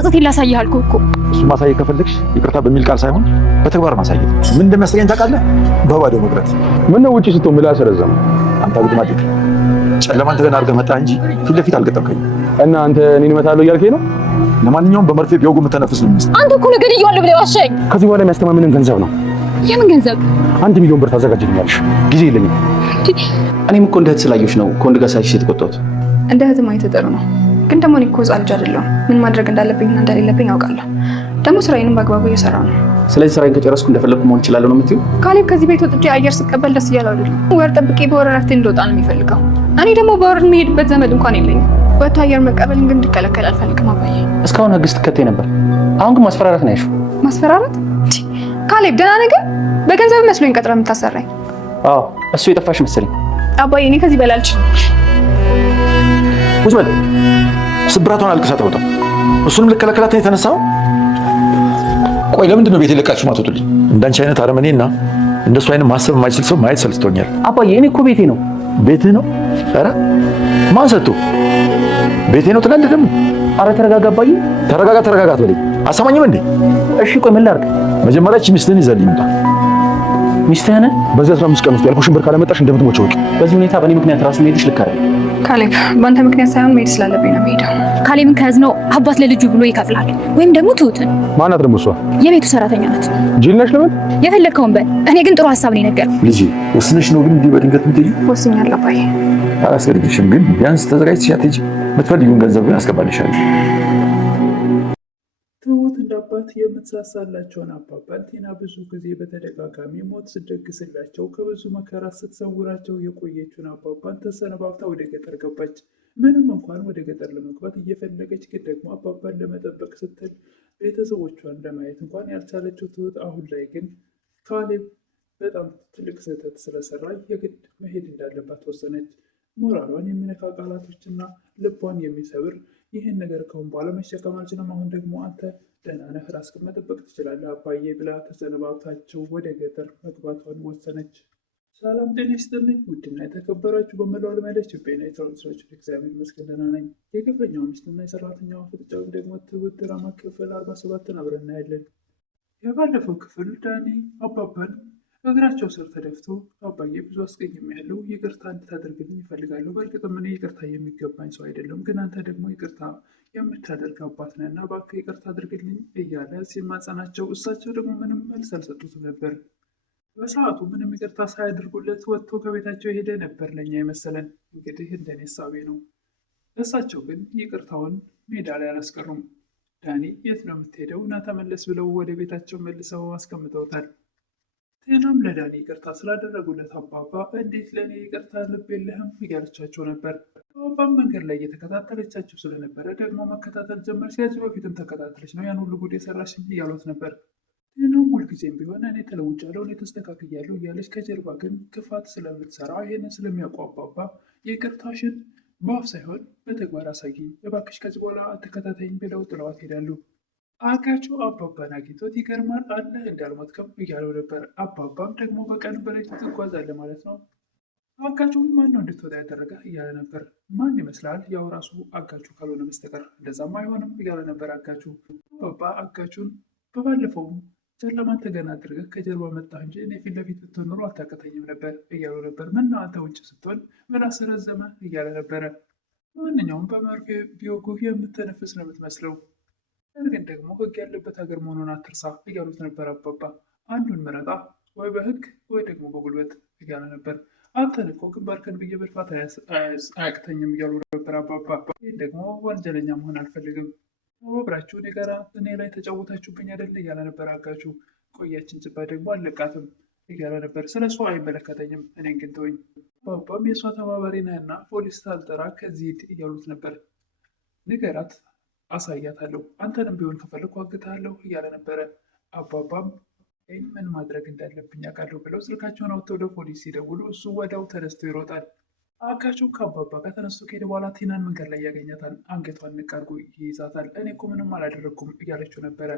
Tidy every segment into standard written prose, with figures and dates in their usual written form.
ጸጸቴን ላሳይህ አልኩህ እኮ። እሱ ማሳየት ከፈለግሽ ይቅርታ በሚል ቃል ሳይሆን በተግባር ማሳየት። ምን እንደሚያስገኝ ታውቃለህ? በባዶ መቅረት። ምን ነው ውጪ ስትሆን ምላስ ረዘም። አንተ አውቶማቲክ ጨለማን ተገና አድርገህ መጣህ እንጂ ፊት ለፊት አልገጠምከኝም። እና አንተ እኔን እመታለሁ እያልከኝ ነው? ለማንኛውም በመርፌ ቢወጉ የምተነፍስ ነው የሚመስለው። አንተ እኮ ነገር እየዋለሁ ብለህ ዋሻኝ። ከዚህ በኋላ የሚያስተማምንን ገንዘብ ነው። የምን ገንዘብ? 1 ሚሊዮን ብር ታዘጋጅልኛለሽ? ጊዜ የለኝም። እኔም እኮ እንደ እህት ስላየሁሽ ነው ከወንድ ጋር ሳይሽ የተቆጣሁት። እንደ እህት ማየት ጥሩ ነው፣ ግን ደግሞ እኔ እኮ ሕፃን ልጅ አይደለሁም። ምን ማድረግ እንዳለብኝና እንደሌለብኝ አውቃለሁ። ደግሞ ስራዬንም በአግባቡ እየሰራሁ ነው። ስለዚህ ስራዬን ከጨረስኩ እንደፈለግኩ መሆን እችላለሁ ነው የምትይው? ካሌብ ከዚህ ቤት ወጥቼ አየር ስቀበል ደስ እያለው አይደለም። ወር ጠብቄ በወር እረፍቴ እንደወጣ ነው የሚፈልገው። እኔ ደግሞ በወር የሚሄድበት ዘመድ እንኳን የለኝም። ወጥቶ አየር መቀበልን ግን እንድከለከል አልፈልግም አባዬ። እስካሁን ህግ ስትከተይ ነበር፣ አሁን ግን ማስፈራራት ነው ያልሽው። ማስፈራራት? ካሌብ ደህና ነገር በገንዘብ መስሎኝ ቀጥረህ የምታሰራኝ? አዎ እሱ የጠፋሽ መሰለኝ። አባዬ እኔ ከዚህ በላይ አልችልም። ውስጥ በል ስብራቷን አልቅሳ ተወጣው። እሱንም ልከለከላት ነው የተነሳው። ቆይ ለምንድን ነው ቤት የለቃችሁ ማትወጡልኝ? እንዳንቺ አይነት አረመኔና እንደሱ አይነት ማሰብ የማይችል ሰው ማየት ሰልስቶኛል። አባዬ እኔ እኮ ቤቴ ነው። ቤትህ ነው? ኧረ ማን ሰጥቶ? ቤቴ ነው ትላለህ ደግሞ። አረ ተረጋጋ አባዬ። ተረጋጋ አትበለኝ። አሰማኝም እንዴ? እሺ ቆይ ምን ላድርግ? መጀመሪያ እቺ ሚስትህን ይዘህልኝ ውጣ። ሚስትህን በዚህ 15 ቀን ውስጥ ያልኩሽን ብር ካላመጣሽ እንደምትሞች ወቂ። በዚህ ሁኔታ በእኔ ምክንያት ራሱ መሄድሽ ልክ አይደለም። ካሌብ በአንተ ምክንያት ሳይሆን መሄድ ስላለብኝ ነው የምሄደው። ካሌብን ከያዝነው አባት ለልጁ ብሎ ይከፍላል፣ ወይም ደግሞ ትሁትን። ማናት ደግሞ እሷ? የቤቱ ሰራተኛ ናት። ጅል ነሽ ለምን? የፈለግከውን በል። እኔ ግን ጥሩ ሀሳብ ነው የነገርኩህ። ልጄ ወስነሽ ነው ግን እንዲህ በድንገት የምትሄጂው? ወስኛለሁ አባዬ። አላስገድድሽም፣ ግን ቢያንስ ተዘጋጅተሽ አትሄጂ። የምትፈልጊውን ገንዘብ ግን አስገባልሻለሁ። ትሁት እንደ አባት የምትሳሳላቸውን አባባል ቲና ብዙ ጊዜ በተደጋጋሚ ሞት ስትደግስላቸው ከብዙ መከራ ስትሰውራቸው የቆየችውን አባባን ተሰነባብታ ወደ ገጠር ገባች። ምንም እንኳን ወደ ገጠር ለመግባት እየፈለገች ግን ደግሞ አባባን ለመጠበቅ ስትል ቤተሰቦቿን ለማየት እንኳን ያልቻለችው ትሁት አሁን ላይ ግን ካሌብ በጣም ትልቅ ስህተት ስለሰራ የግድ መሄድ እንዳለባት ወሰነች። ሞራሏን የሚነካ ቃላቶችና ልቧን የሚሰብር ይህን ነገር ከሁን በኋላ መሸከም አልችልም፣ አሁን ደግሞ አንተ ደህና ነህ፣ ራስህን መጠበቅ ትችላለህ አባዬ ብላ ተሰነባብታቸው ወደ ገጠር መግባቷን ወሰነች። ሰላም ጤና ይስጥልኝ ውድና የተከበራችሁ በመላው ዓለም ያላችሁ ኢትዮጵያውያን ኤርትራውያን፣ እግዚአብሔር ይመስገን ደህና ነኝ። የግፈኛው ሚስትና የሰራተኛዋ ፍጥጫ ወይም ደግሞ ትሁት ድራማ ክፍል 47ን አብረን እናያለን። የባለፈው ክፍል ዳኒ አባባን እግራቸው ስር ተደፍቶ አባዬ ብዙ አስቀይሜያለሁ፣ ይቅርታ እንድታደርግልኝ ይፈልጋለሁ። በእርግጥም እኔ ይቅርታ የሚገባኝ ሰው አይደለም፣ ግን አንተ ደግሞ ይቅርታ የምታደርግ አባት ነህና እባክህ ይቅርታ አድርግልኝ እያለ ሲማጸናቸው፣ እሳቸው ደግሞ ምንም መልስ አልሰጡትም ነበር። በሰዓቱ ምንም ይቅርታ ሳያደርጉለት ወጥቶ ከቤታቸው የሄደ ነበር ለኛ የመሰለን። እንግዲህ እንደኔ ሳቤ ነው። እሳቸው ግን ይቅርታውን ሜዳ ላይ አላስቀሩም። ዳኒ የት ነው የምትሄደው? ና ተመለስ ብለው ወደ ቤታቸው መልሰው አስቀምጠውታል። ቴናም ለዳኒ ይቅርታ ስላደረጉለት አባባ እንዴት ለእኔ ይቅርታ ልብ የለህም እያለቻቸው ነበር። አባባም መንገድ ላይ እየተከታተለቻቸው ስለነበረ ደግሞ መከታተል ጀመር። ሲያጅ በፊትም ተከታተለች ነው ያን ሁሉ ጉድ የሰራሽኝ እያሉት ነበር። ቴናም ሁልጊዜም ቢሆን እኔ ተለውጫለሁ፣ እኔ ተስተካክያለሁ እያለች ከጀርባ ግን ክፋት ስለምትሰራ ይሄንን ስለሚያውቁ አባባ ይቅርታሽን በአፍ ሳይሆን በተግባር አሳይኝ እባክሽ፣ ከዚህ በኋላ አትከታተይኝ ብለው ጥለዋት ሄዳሉ። አጋቹ አባባን አግኝቶት ይገርማል አለህ እንዳልሞትክም እያለው ነበር። አባባም ደግሞ በቀን በሌሊት ትጓዛለህ ማለት ነው? አጋቹም ማን ነው እንድትወጣ ያደረገ እያለ ነበር። ማን ይመስላል? ያው ራሱ አጋቹ ካልሆነ በስተቀር እንደዛም አይሆንም እያለ ነበር አጋቹ። አባባ አጋቹን በባለፈውም ጨለማን ተገና አድርገህ ከጀርባ መጣ እንጂ እኔ ፊት ለፊት ብትሆን ኖሮ አታቀተኝም ነበር እያሉ ነበር። ምነው አንተ ውጭ ስትሆን ምላስ ረዘመ እያለ ነበረ። ማንኛውም በመርፌ ቢወጉህ የምትተነፍስ ነው የምትመስለው፣ ግን ደግሞ ህግ ያለበት ሀገር መሆኑን አትርሳ እያሉት ነበር አባባ። አንዱን ምረጣ፣ ወይ በህግ ወይ ደግሞ በጉልበት እያለ ነበር። አንተን እኮ ግንባርከን ብዬ መድፋት አያቅተኝም እያሉ ነበር አባባ። ይህን ደግሞ ወንጀለኛ መሆን አልፈልግም፣ አብራችሁ እኔ ጋር እኔ ላይ ተጫወታችሁብኝ አይደለ እያለ ነበር አጋቹ። ቆያችን ጭባ ደግሞ አልለቃትም እያለ ነበር። ስለ እሷ አይመለከተኝም፣ እኔን ግን ተወኝ። አባባም የእሷ ተባባሪ ነህና ፖሊስ ታልጠራ ከዚህ ሂድ እያሉት ነበር። ንገራት አሳያታለሁ፣ አንተንም ቢሆን ከፈለኩ አግታለሁ እያለ ነበረ። አባባም ምን ማድረግ እንዳለብኝ አውቃለሁ ብለው ስልካቸውን አውጥተው ወደ ፖሊስ ሲደውሉ እሱ ወዲያው ተነስቶ ይሮጣል። አጋቹ ከአባባ ጋር ተነስቶ ከሄደ በኋላ ቲናን መንገድ ላይ ያገኛታል። አንገቷን ንቅ አድርጎ ይይዛታል። እኔ እኮ ምንም አላደረግኩም እያለችው ነበረ።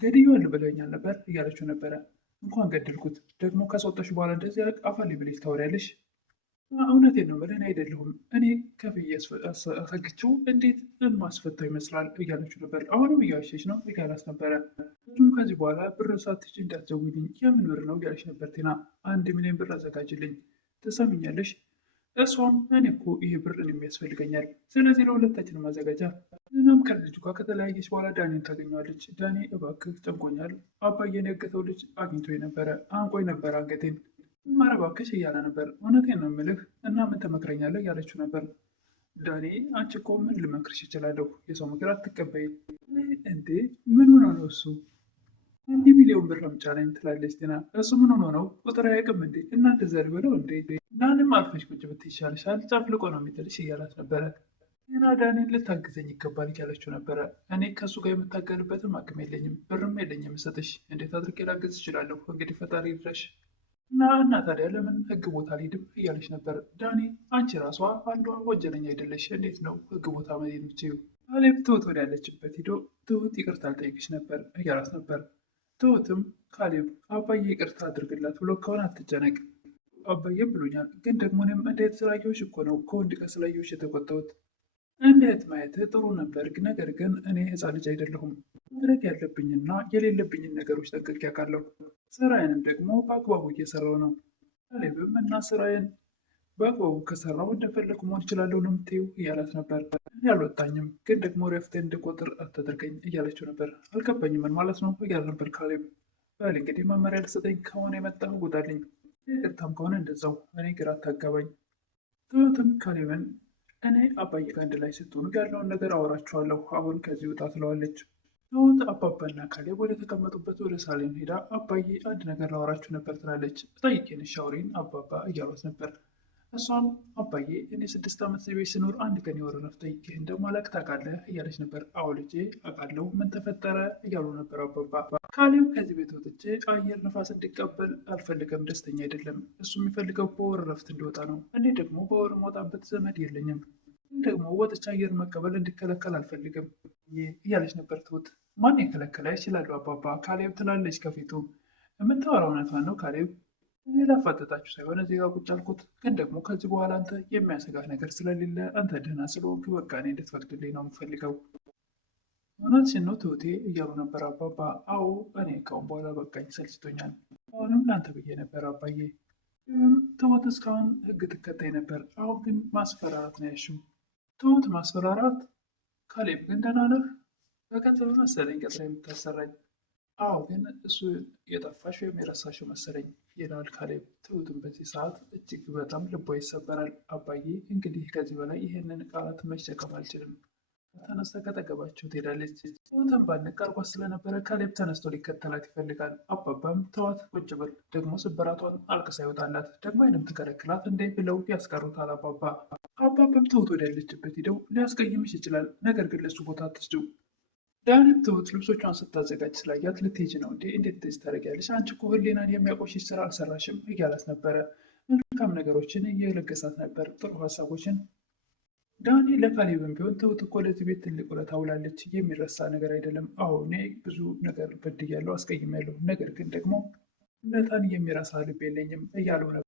ገድዬዋለሁ ብለኸኛል ነበር እያለችው ነበረ። እንኳን ገድልኩት ደግሞ ካስወጣሽ በኋላ እንደዚህ አፋልኝ ብለሽ ታወሪያለሽ? እውነቴን ነው የምልህ፣ እኔ አይደለሁም እኔ ከፍዬ አሰግቼው እንዴት የማስፈታው ይመስላል እያለችው ነበር። አሁንም እያዋሸች ነው እያላት ነበረ። እሱም ከዚህ በኋላ ብር ሳትች እንዳትዘውልኝ፣ የምን ብር ነው እያለች ነበር ቲና። 1 ሚሊዮን ብር አዘጋጅልኝ ትሰምኛለሽ? እሷም እኔ እኮ ይሄ ብር እኔም ያስፈልገኛል፣ ስለዚህ ለሁለታችን ማዘጋጃ። እናም ከልጁ ጋር ከተለያየች በኋላ ዳኒን ታገኘዋለች። ዳኒ እባክህ ጨንቆኛል፣ አባዬን ያገተው ልጅ አግኝቶ ነበረ፣ አንቆኝ ነበረ አንገቴን፣ ኧረ እባክሽ እያለ ነበር። እውነቴን ነው የምልህ እና ምን ትመክረኛለህ እያለችው ነበር። ዳኒ አንቺ እኮ ምን ልመክርሽ እችላለሁ? የሰው ምክር አትቀበይ እንዴ? ምን ሆኖ ነው እሱ? 1 ሚሊዮን ብር አምጪ አለኝ ትላለች ቲና። እሱ ምን ሆኖ ነው? ቁጥር አያውቅም እንዴ? እናንተ ዘር ብለው እንዴ? ዳኒም አልፈሽ ቁጭ ብትይ ይሻልሻል፣ ጨፍልቆ ነው የሚጥልሽ እያላት ነበረ። ቲና ዳኒን ልታግዘኝ ይገባል እያለችው ነበረ። እኔ ከእሱ ጋር የምታገልበትም አቅም የለኝም፣ ብርም የለኝም የምሰጥሽ። እንዴት አድርጌ ላግዝ እችላለሁ? እንግዲህ ፈጣሪ ይድረሽ እና ታዲያ ለምን ህግ ቦታ አልሄድም እያለች ነበር። ዳኒ አንቺ ራሷ አንዷ ወንጀለኛ አይደለሽ፣ እንዴት ነው ህግ ቦታ መሄድ የምትችይው? ካሌብ ትሁት ወደ ያለችበት ሂዶ ትሁት ይቅርታ አልጠይቅሽ ነበር እያላት ነበር። ትሁትም ካሌብ አባዬ ይቅርታ አድርግላት ብሎ ከሆነ አትጨነቅ፣ አባዬ ብሎኛል፣ ግን ደግሞ እኔም እንዴት ስላየሁሽ እኮ ነው ከወንድ ጋር ስላየሁሽ የተቆጣሁት። እንዴት ማየት ጥሩ ነበር፣ ነገር ግን እኔ ህፃን ልጅ አይደለሁም። ማድረግ ያለብኝና የሌለብኝን ነገሮች ጠንቅቄ አውቃለሁ። ስራዬንም ደግሞ በአግባቡ እየሰራው ነው። ካሌብም እና ስራዬን በአግባቡ ከሰራው እንደፈለኩ መሆን እችላለሁ ነው የምትይው እያላት ነበር። ያልወጣኝም ግን ደግሞ ረፍቴን እንድቆጥር አታደርገኝ እያለችው ነበር። አልገባኝም ምን ማለት ነው እያለ ነበር ካሌብ። በል እንግዲህ መመሪያ ልሰጠኝ ከሆነ የመጣሁ ውጣልኝ፣ ይቅርታም ከሆነ እንደዛው፣ እኔ ግራ አታጋባኝ። ትሁትም ካሌብን እኔ አባዬ ጋር አንድ ላይ ስትሆኑ ያለውን ነገር አወራችኋለሁ፣ አሁን ከዚህ ውጣ ትለዋለች። ትሁት አባባና ካሌብ ወደ ተቀመጡበት ወደ ሳሎን ሄዳ አባዬ አንድ ነገር ላወራችሁ ነበር ትላለች። ጠይቄን ሻውሪን አባባ እያሏት ነበር። እሷም አባዬ እኔ 6 ዓመት ቤት ስኖር አንድ ቀን የወር እረፍት ጠይቄህ እንደማላቅ ታውቃለህ እያለች ነበር። አዎ ልጄ አውቃለሁ፣ ምን ተፈጠረ እያሉ ነበር አባባ። ካሌብ ከዚህ ቤት ወጥቼ አየር ነፋስ እንዲቀበል አልፈልገም፣ ደስተኛ አይደለም። እሱ የሚፈልገው በወር እረፍት እንዲወጣ ነው። እኔ ደግሞ በወር መውጣበት ዘመድ የለኝም፣ ደግሞ ወጥቼ አየር መቀበል እንዲከለከል አልፈልግም እያለች ነበር ትሁት። ማን የከለከለ ይችላሉ አባባ? ካሌብ ትላለች ከፊቱ። የምታወራው እውነቷን ነው ካሌብ፣ እኔ ላፋጠጣችሁ ሳይሆን እዚህ ጋር ቁጭ አልኩት፣ ግን ደግሞ ከዚህ በኋላ አንተ የሚያሰጋህ ነገር ስለሌለ አንተ ደህና ስለሆንክ በቃ እኔ እንድትፈቅድልኝ ነው የምፈልገው። እውነትሽን ነው ትሁቴ እያሉ ነበር አባባ። አዎ እኔ ካሁን በኋላ በቃኝ፣ ሰልችቶኛል። አሁንም ለአንተ ብዬ ነበር አባዬ። ትሁት እስካሁን ህግ ትከታይ ነበር፣ አሁን ግን ማስፈራራት ነው ያልሽው። ትሁት ማስፈራራት? ካሌብ ግን ደህና ነህ? በገንዘብ መሰለኝ ቀጥላ የምታሰራኝ። አዎ ግን እሱ የጠፋሽ ወይም የረሳሽው መሰለኝ ይላል ካሌብ። ትሁትም በዚህ ሰዓት እጅግ በጣም ልቧ ይሰበራል። አባዬ እንግዲህ ከዚህ በላይ ይሄንን ቃላት መሸከም አልችልም። ተነስታ ከጠገባቸው ትሄዳለች። ትሁትም ባንቅ አርጓት ስለነበረ ካሌብ ተነስቶ ሊከተላት ይፈልጋል። አባባም ተዋት ቁጭ ብል፣ ደግሞ ስብራቷን አልቅሳ ይወጣላት፣ ደግሞ አይንም ትከለክላት እንዴ ብለው ያስቀሩታል አባባ። አባባም ትሁት ወደ ያለችበት ሂደው ሊያስቀይምሽ ይችላል፣ ነገር ግን ለሱ ቦታ አትስጪው። ዳኒም ትሁት ልብሶቿን ስታዘጋጅ ስላያት ልትሄጂ ነው እንዴ? እንዴት ትዝ ታደርጊያለሽ? አንቺ እኮ ህሊናን የሚያቆሽሽ ስራ አልሰራሽም እያላት ነበረ። መልካም ነገሮችን እየለገሳት ነበር፣ ጥሩ ሀሳቦችን። ዳኒ ለካሌብም ቢሆን ትሁት እኮ ለዚህ ቤት ትልቅ ውለታ ውላለች፣ የሚረሳ ነገር አይደለም። አዎ እኔ ብዙ ነገር በድያለሁ፣ አስቀይሜያለሁ፣ ነገር ግን ደግሞ ውለታን የሚረሳ ልብ የለኝም እያለው ነበር።